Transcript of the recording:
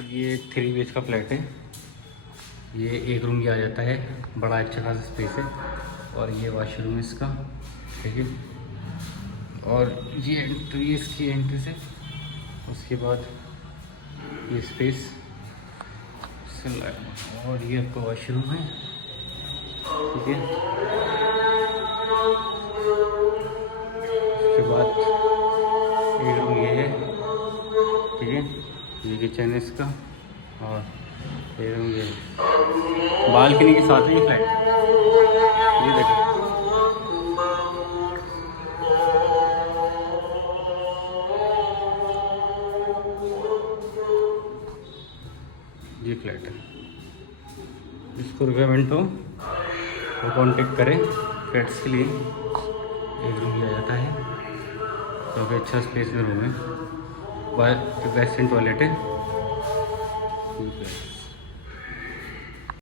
ये 3 BH का flat है। ये एक रूम ये आ जाता है, बड़ा अच्छा खासा स्पेस है। और ये वॉशरूम है इसका, ठीक है। और ये एंट्री, इसकी एंट्री से उसके बाद ये स्पेस, और ये आपका वॉशरूम है, ठीक है। उसके बाद एक रूम ये है, ठीक है। ये किचन है इसका, और एक रूम ये है। बालकनी के साथ है ये फ्लैट, ये देखो। ये फ्लैट है, इसको रिक्वायरमेंट हो वो कॉन्टेक्ट करें फ्लैट्स के लिए। एक रूम ये आ जाता है, काफ़ी अच्छा स्पेस में रूम है, वेस्टर्न टॉयलेट है।